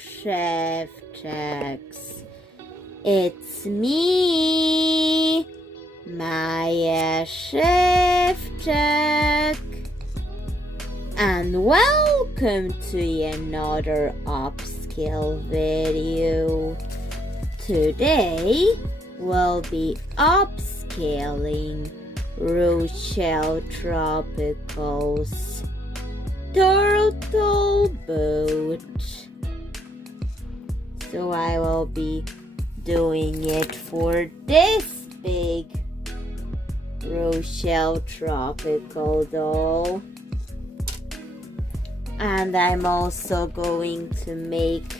Chef Jax. It's me, Maya Chef Jack, and welcome to another upscale video. Today we'll be upscaling Rochelle Tropical's turtle boat. So I will be doing it for this big Rochelle Tropical doll. And I'm also going to make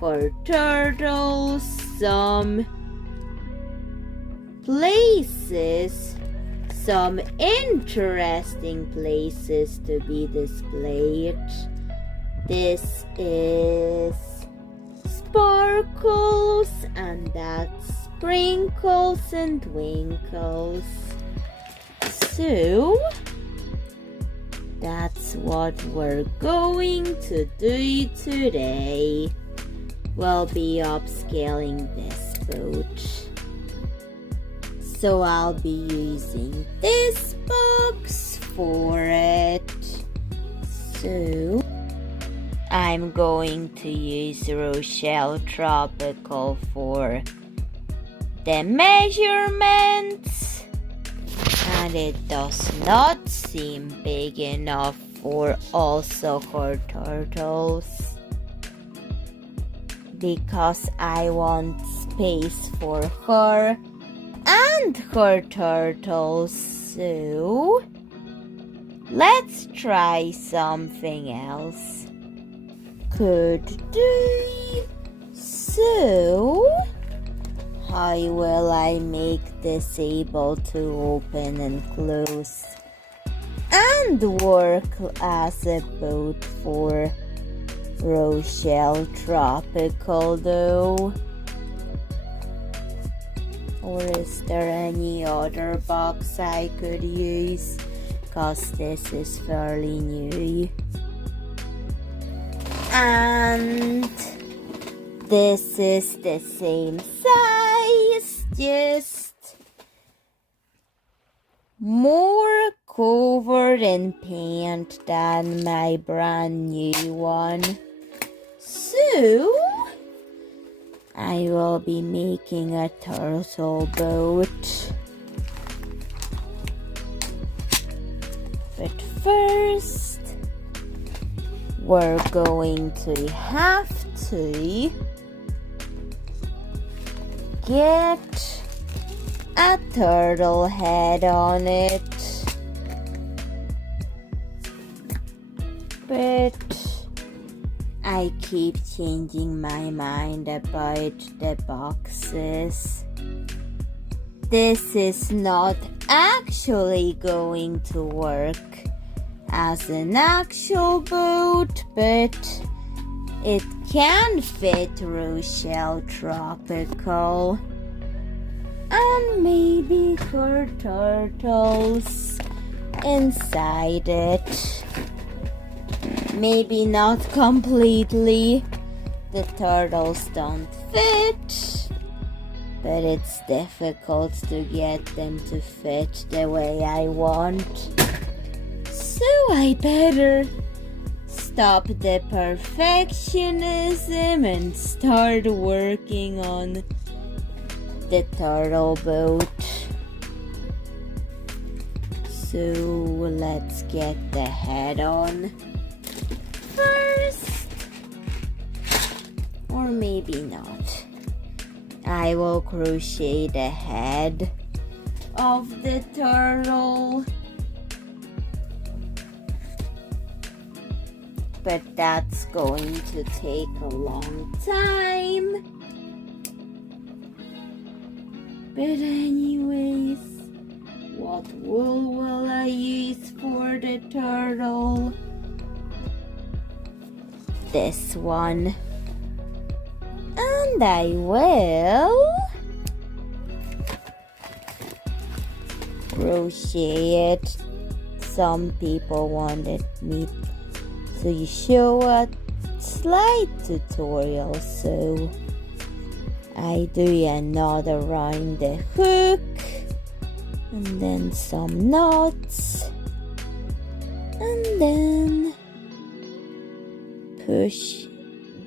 her turtles some interesting places to be displayed. This is Sparkles, and that's Sprinkles and Twinkles. So that's what we're going to do today. We'll be upscaling this boat. So I'll be using this box for it. So I'm going to use Rochelle Tropical for the measurements, and it does not seem big enough for also her turtles, because I want space for her and her turtles. So let's try something else. Could do. So how will I make this able to open and close and work as a boat for Rochelle Tropical though? Or is there any other box I could use? Cause this is fairly new. And this is the same size, just more covered in paint than my brand new one. So I will be making a turtle boat. But first, we're going to have to get a turtle head on it. But I keep changing my mind about the boxes. This is not actually going to work as an actual boat, but it can fit Rochelle Tropical and maybe her turtles inside it. Maybe not completely. The turtles don't fit, but it's difficult to get them to fit the way I want. So I better stop the perfectionism and start working on the turtle boat. So let's get the head on first, or maybe not. I will crochet the head of the turtle, but that's going to take a long time. But anyways, what wool will I use for the turtle? This one. And I will crochet it. Some people wanted me to show a slide tutorial, so I do another around the hook and then some knots and then push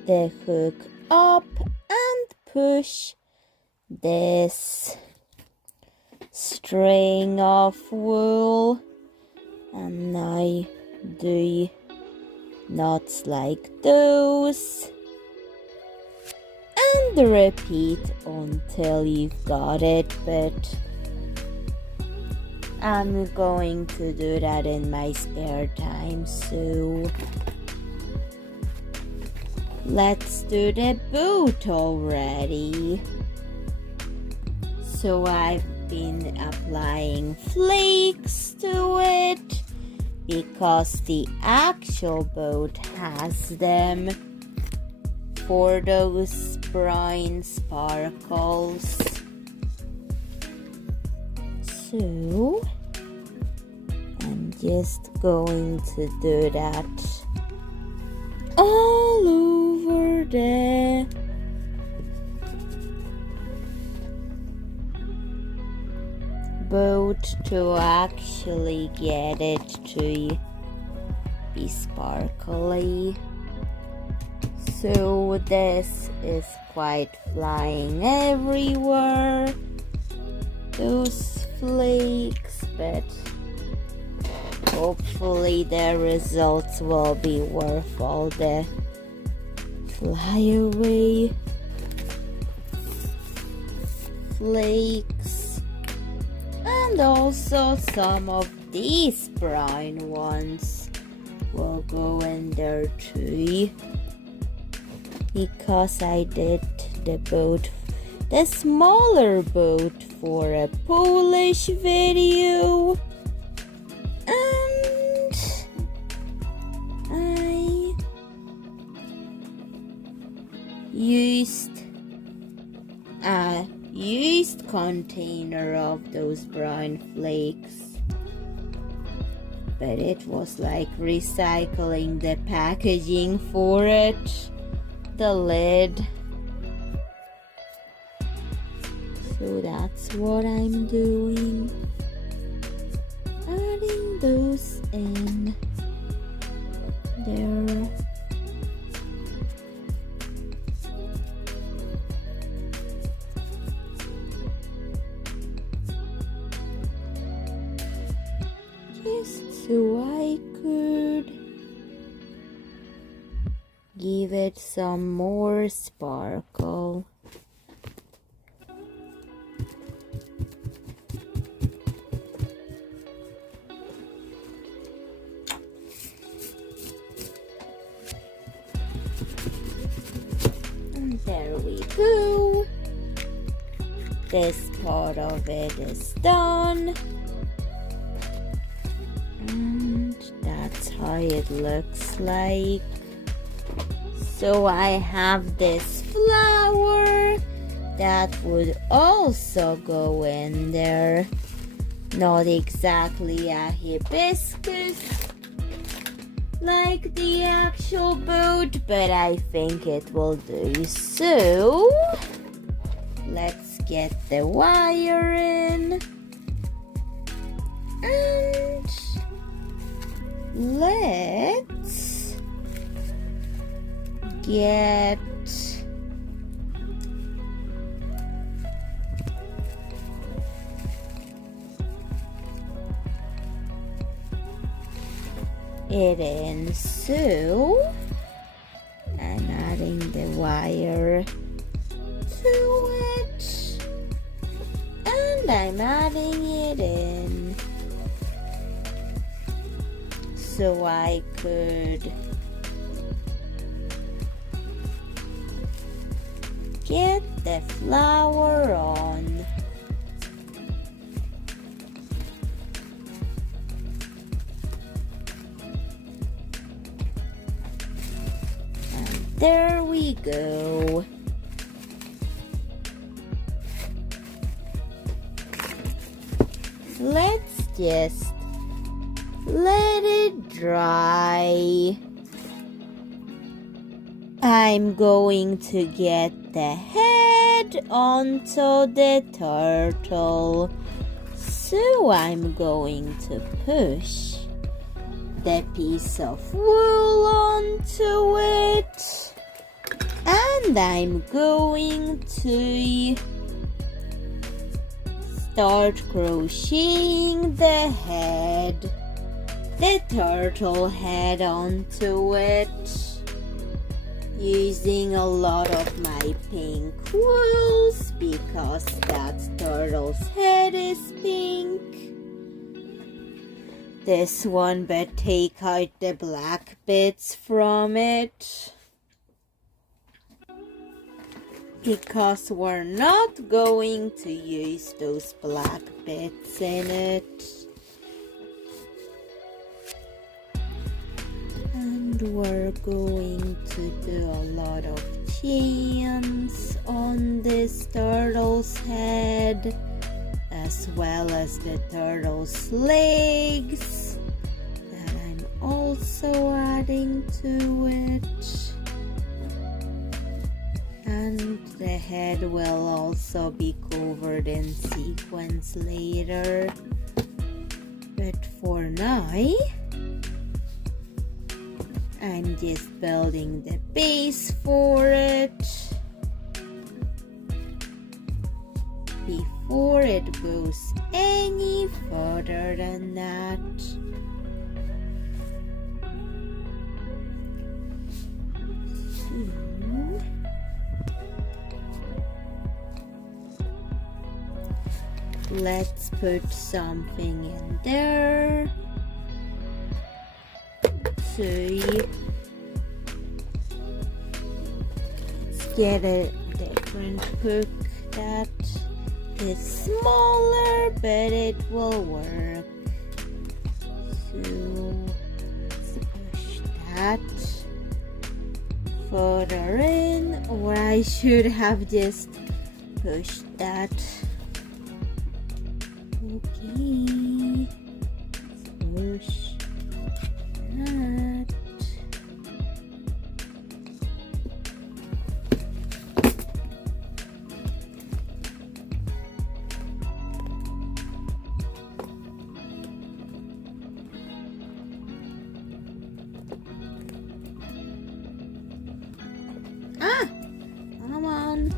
the hook up and push this string of wool, and I do knots like those and repeat until you've got it, but I'm going to do that in my spare time, so let's do the boat already. So I've been applying flakes to it because the actual boat has them for those brine sparkles. So I'm just going to do that all over the boat to actually get it to be sparkly. So this is quite flying everywhere, those flakes, but hopefully the results will be worth all the flyaway flakes. And also some of these brown ones will go in there too, because I did the smaller boat for a Polish video, and I used a used container of those brown flakes, but it was like recycling the packaging for it, the lid. So that's what I'm doing, adding those in there. Just so I could give it some more sparkle. And there we go. This part of it is done. And that's how it looks like. So I have this flower that would also go in there. Not exactly a hibiscus like the actual boat, but I think it will do. So let's get the wire in and let's get it in. So I'm adding the wire to it and I'm adding it in so I could get the flower on. And there we go. Let's just let it dry. I'm going to get the head onto the turtle. So I'm going to push the piece of wool onto it, and I'm going to start crocheting the turtle head onto it, using a lot of my pink wools because that turtle's head is pink. This one, but take out the black bits from it, because we're not going to use those black bits in it. And we're going to do a lot of chains on this turtle's head, as well as the turtle's legs that I'm also adding to it. And the head will also be covered in sequins later. But for now, I'm just building the base for it before it goes any further than that. Let's put something in there. Let's get a different hook that is smaller, but it will work. So let's push that further in, or I should have just pushed that. Okay, let's push that. Come on,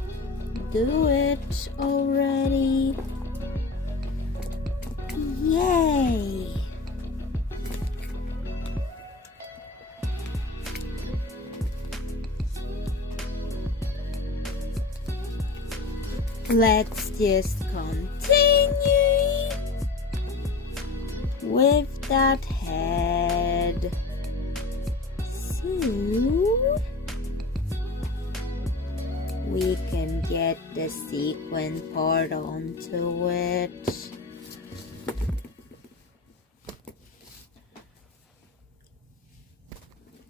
do it already. Yay! Let's just continue with that head. So we can get the sequin part onto it.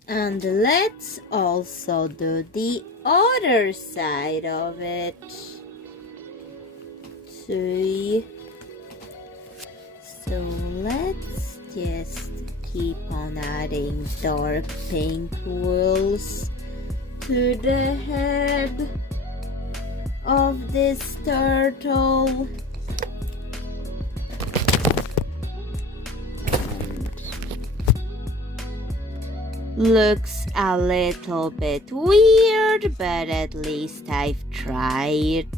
And let's also do the other side of it. So let's just keep on adding dark pink wools to the head of this turtle. Looks a little bit weird, but at least I've tried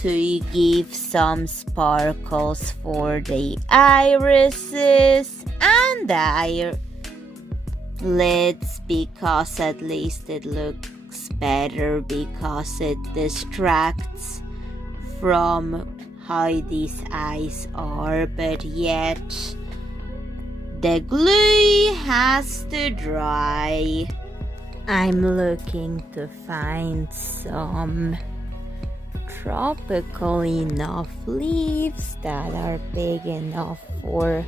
to give some sparkles for the irises and the eyelids, because at least it looks better, because it distracts from how these eyes are, but yet the glue has to dry. I'm looking to find some tropical enough leaves that are big enough for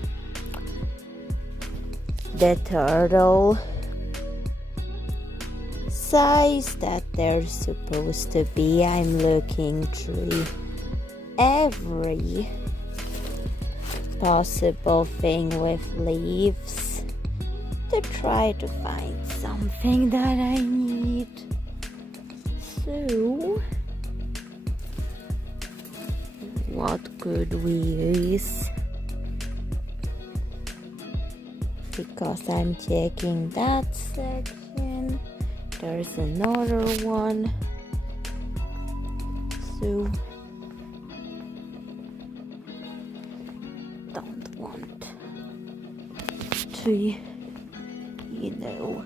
the turtle size that they're supposed to be. I'm looking through every possible thing with leaves to try to find something that I need. right. So what could we use? Because I'm checking that section, there's another one. So don't want to, you know.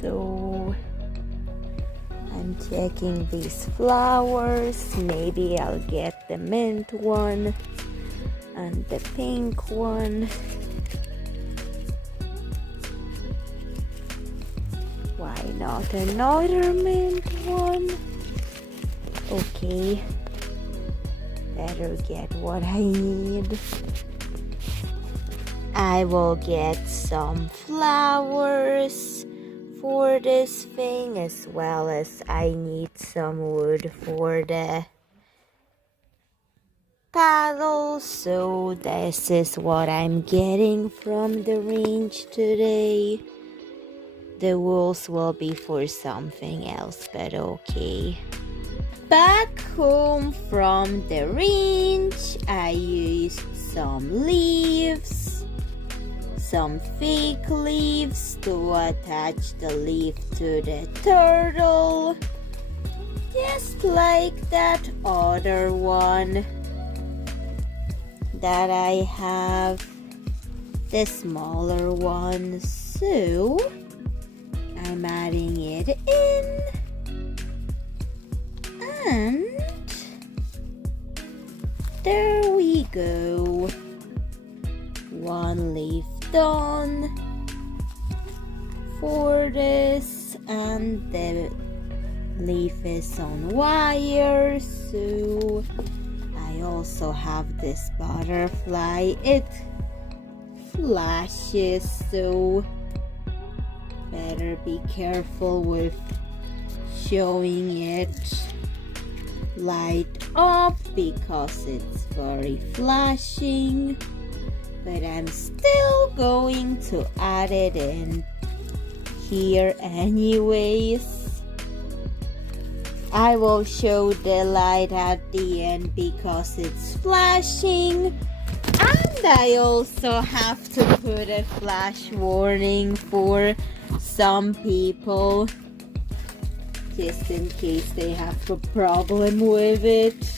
So I'm checking these flowers. Maybe I'll get the mint one and the pink one. Why not another mint one? Okay, better get what I need. I will get some flowers for this thing, as well as I need some wood for the paddle. So this is what I'm getting from the range today. The wools will be for something else, but okay. Back home from the range, I used some leaves, some fake leaves to attach the leaf to the turtle, just like that other one that I have, the smaller one. So I'm adding it in, and there we go. One leaf done for this, and the leaf is on wire. So I also have this butterfly. It flashes, so better be careful with showing it light up because it's very flashing. But I'm still going to add it in here anyways. I will show the light at the end because it's flashing, and I also have to put a flash warning for some people, just in case they have a problem with it.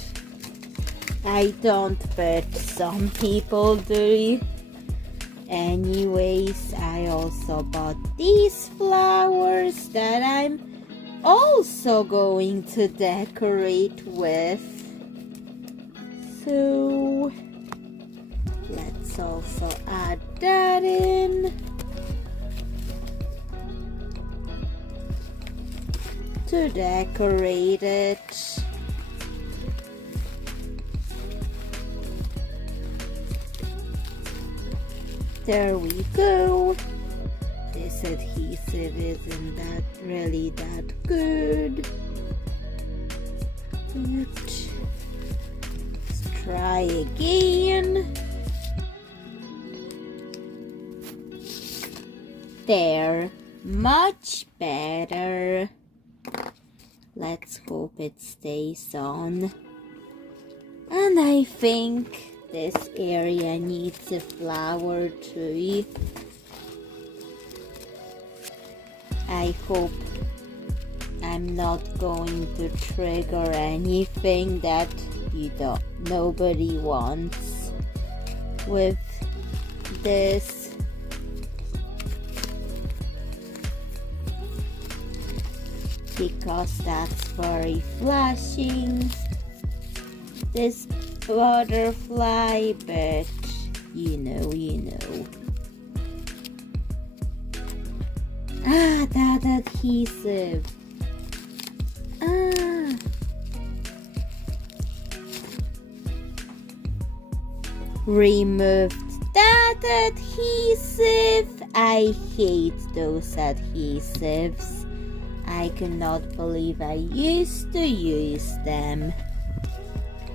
I don't, but some people do. Anyways, I also bought these flowers that I'm also going to decorate with. So let's also add that in to decorate it. There we go. This adhesive isn't that really that good. Let's try again. There, much better. Let's hope it stays on. And I think this area needs a flower tree. I hope I'm not going to trigger anything that nobody wants with this. Because that's very flashing, this butterfly, but you know. That adhesive. Removed that adhesive. I hate those adhesives. I cannot believe I used to use them.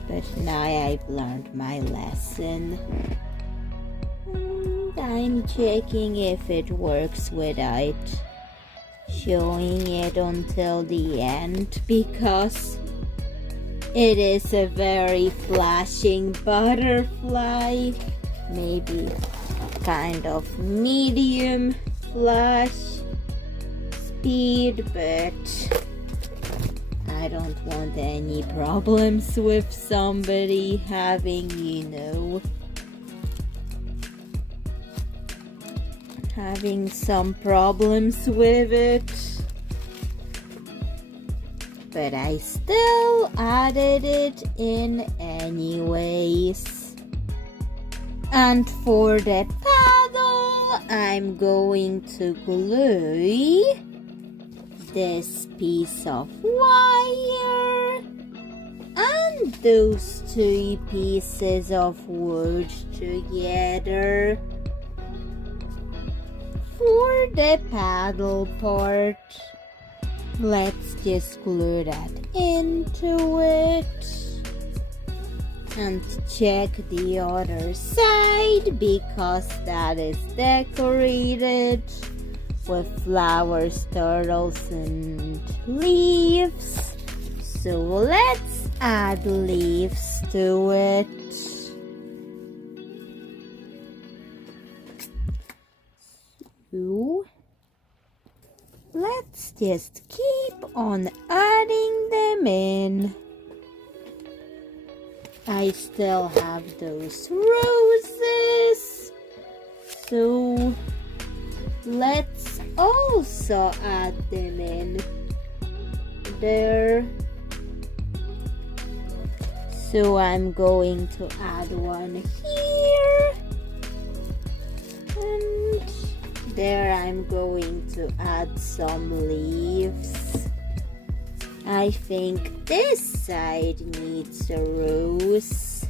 But now I've learned my lesson. I'm checking if it works without showing it until the end because it is a very flashing butterfly, maybe kind of medium flash speed, but I don't want any problems with somebody having, having some problems with it. But I still added it in anyways. And for the paddle, I'm going to glue this piece of wire and those two pieces of wood together. For the paddle part, let's just glue that into it and check the other side because that is decorated with flowers, turtles, and leaves. So let's add leaves to it. So let's just keep on adding them in. I still have those roses, so let's also add them in there. So I'm going to add one here, and there I'm going to add some leaves. I think this side needs a rose,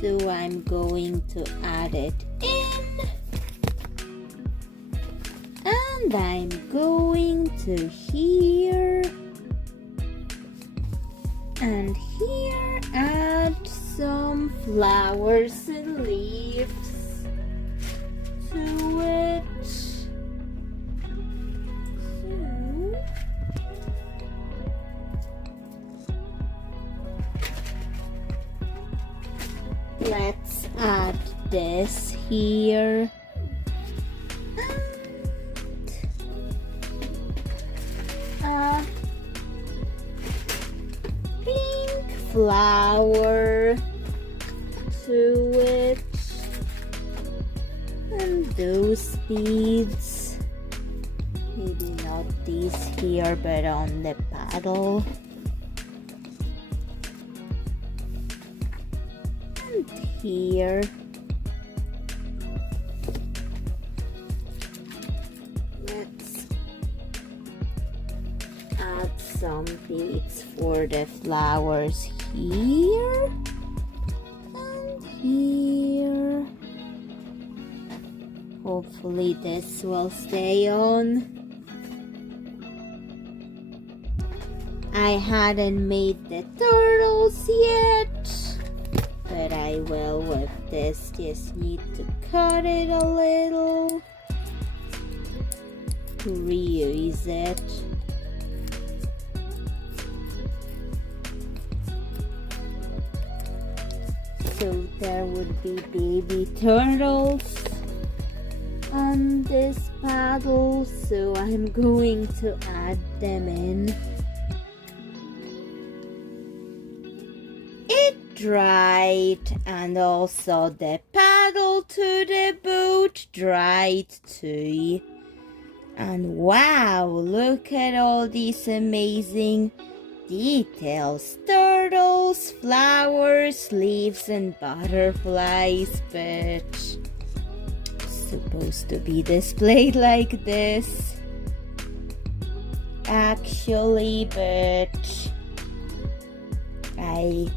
so I'm going to add it in, and I'm going to here and here add some flowers and leaves to it. Let's add this here. And a pink flower to it. And those beads. Maybe not these here, but on the paddle. Here. Let's add some beads for the flowers here and here. Hopefully this will stay on. I hadn't made the turtles yet, but I will with this. Just need to cut it a little to reuse it. So there would be baby turtles on this paddle, so I'm going to add them in. Dried, and also the paddle to the boat dried too. And wow, look at all these amazing details: turtles, flowers, leaves, and butterflies. But supposed to be displayed like this actually, but I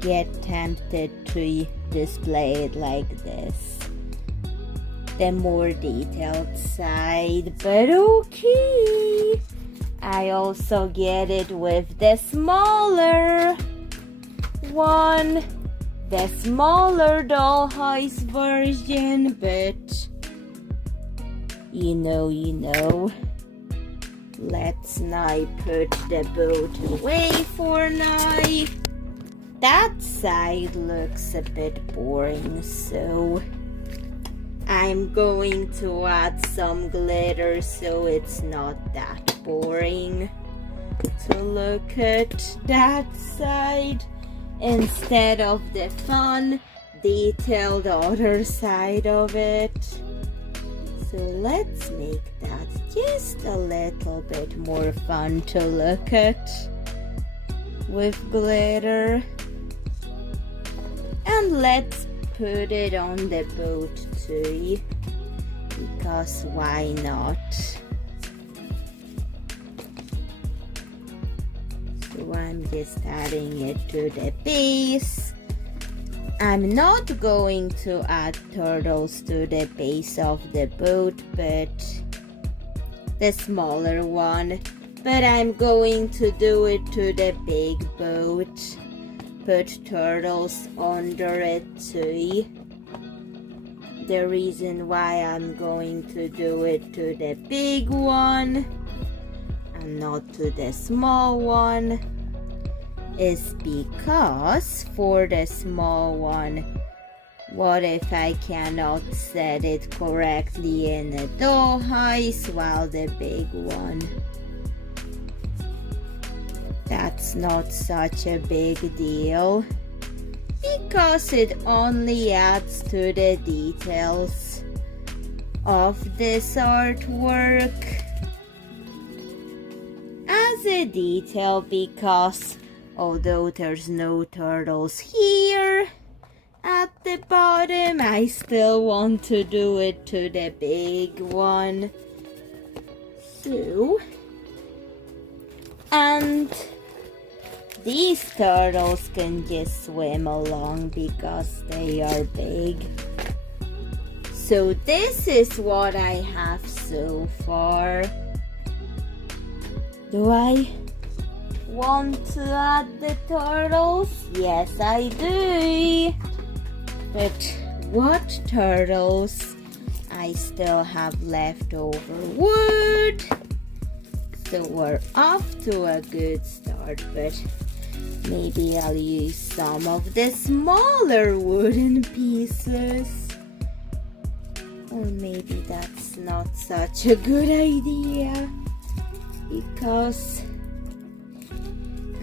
get tempted to display it like this, the more detailed side, but okay. I also get it with the smaller one, the smaller dollhouse version, but you know. Let's now put the boat away for now. That side looks a bit boring, so I'm going to add some glitter so it's not that boring to look at that side instead of the fun, detailed other side of it. So let's make that just a little bit more fun to look at with glitter. And let's put it on the boat too, because why not? So I'm just adding it to the base. I'm not going to add turtles to the base of the boat, but the smaller one. But I'm going to do it to the big boat. Put turtles under it too. The reason why I'm going to do it to the big one and not to the small one is because for the small one, what if I cannot set it correctly in a dollhouse while the big one? That's not such a big deal because it only adds to the details of this artwork as a detail, because although there's no turtles here at the bottom, I still want to do it to the big one. So, and these turtles can just swim along because they are big. So this is what I have so far. Do I want to add the turtles? Yes, I do. But what turtles? I still have leftover wood. So we're off to a good start, but maybe I'll use some of the smaller wooden pieces. Or maybe that's not such a good idea, because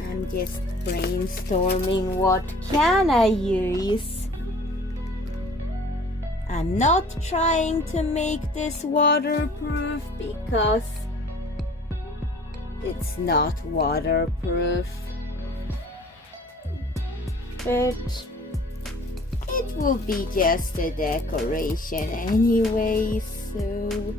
I'm just brainstorming what can I use. I'm not trying to make this waterproof because it's not waterproof, but it will be just a decoration anyway, so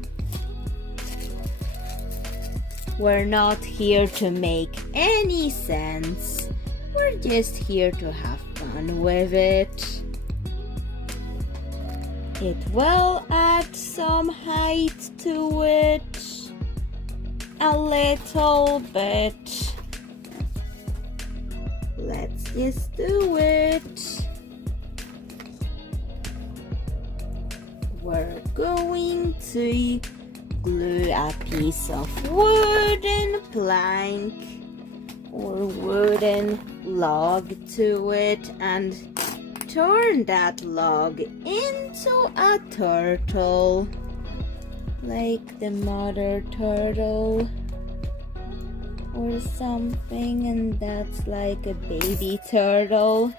we're not here to make any sense. We're just here to have fun with it. It will add some height to it a little bit. Let's just do it. We're going to glue a piece of wooden plank or wooden log to it and turn that log into a turtle, like the mother turtle or something, and that's like a baby turtle.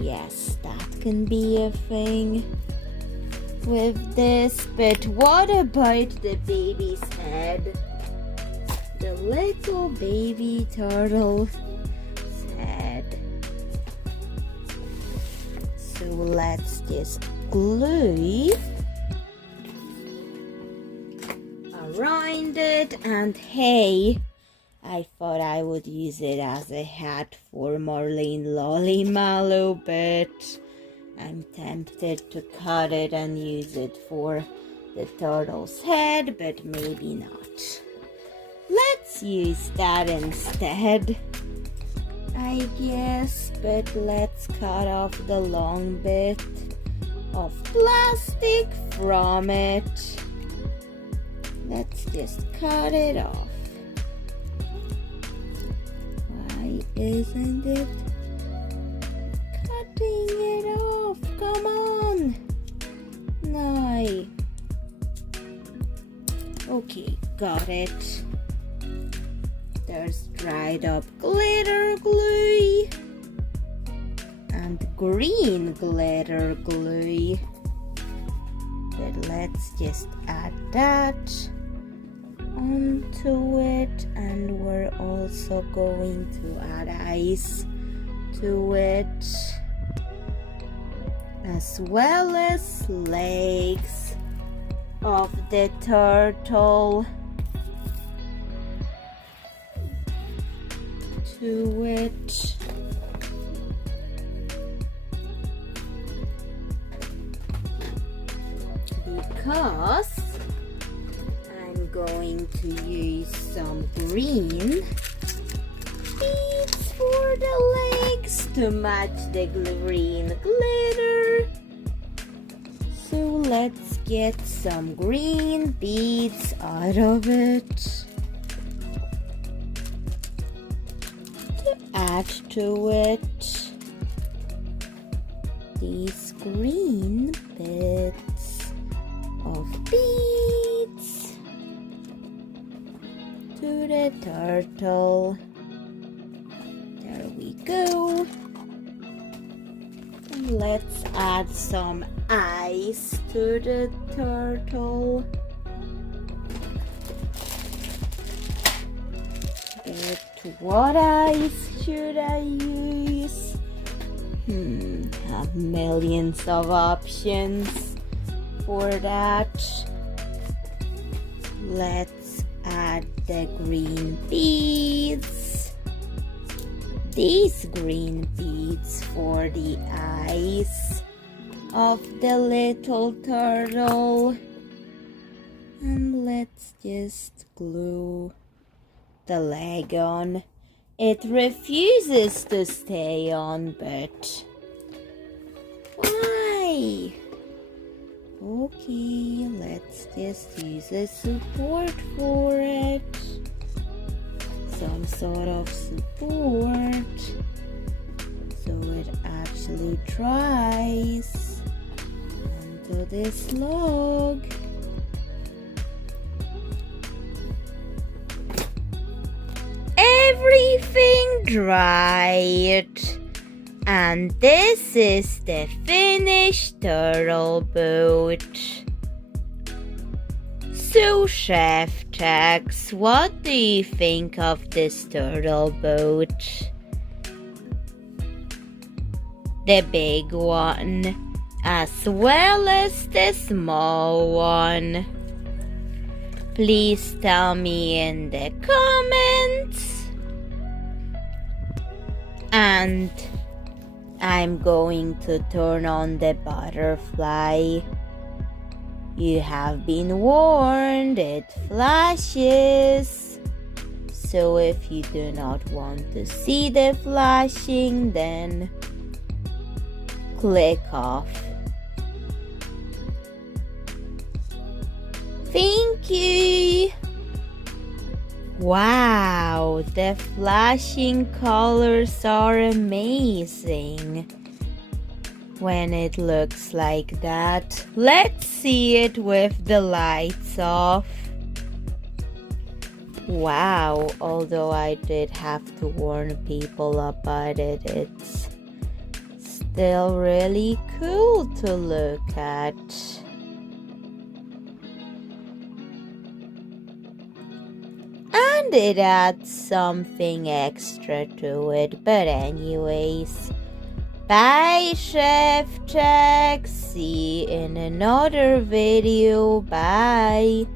Yes, that can be a thing with this. But what about the baby's head? The little baby turtle's head. So let's just glue around it, and hey, I thought I would use it as a hat for Marlene Lollymallow, but I'm tempted to cut it and use it for the turtle's head, but maybe not. Let's use that instead, I guess, but let's cut off the long bit of plastic from it. Let's just cut it off. Why isn't it cutting it off? Come on. No. Okay, got it. There's dried up glitter glue and green glitter glue. But let's just add that onto it, and we're also going to add ice to it, as well as legs of the turtle to it. Because I'm going to use some green beads for the legs to match the green glitter. So let's get some green beads out of it to add to it these green bits of beads to the turtle. There we go. And let's add some ice to the turtle. But what ice should I use? Have millions of options for that. Let's add the green beads. These green beads for the eyes of the little turtle. And let's just glue the leg on. It refuses to stay on, but why? Okay, let's just use a support for it. Some sort of support so it actually dries onto this log. Everything dried, and this is the finished turtle boat. So, Chef Tex, what do you think of this turtle boat? The big one, as well as the small one. Please tell me in the comments. And I'm going to turn on the butterfly. You have been warned, it flashes. So if you do not want to see the flashing, then click off. Thank you. Wow, the flashing colors are amazing when it looks like that. Let's see it with the lights off. Wow, although I did have to warn people about it, it's still really cool to look at. And it adds something extra to it, but anyways. Bye, Chef Tex. See you in another video. Bye.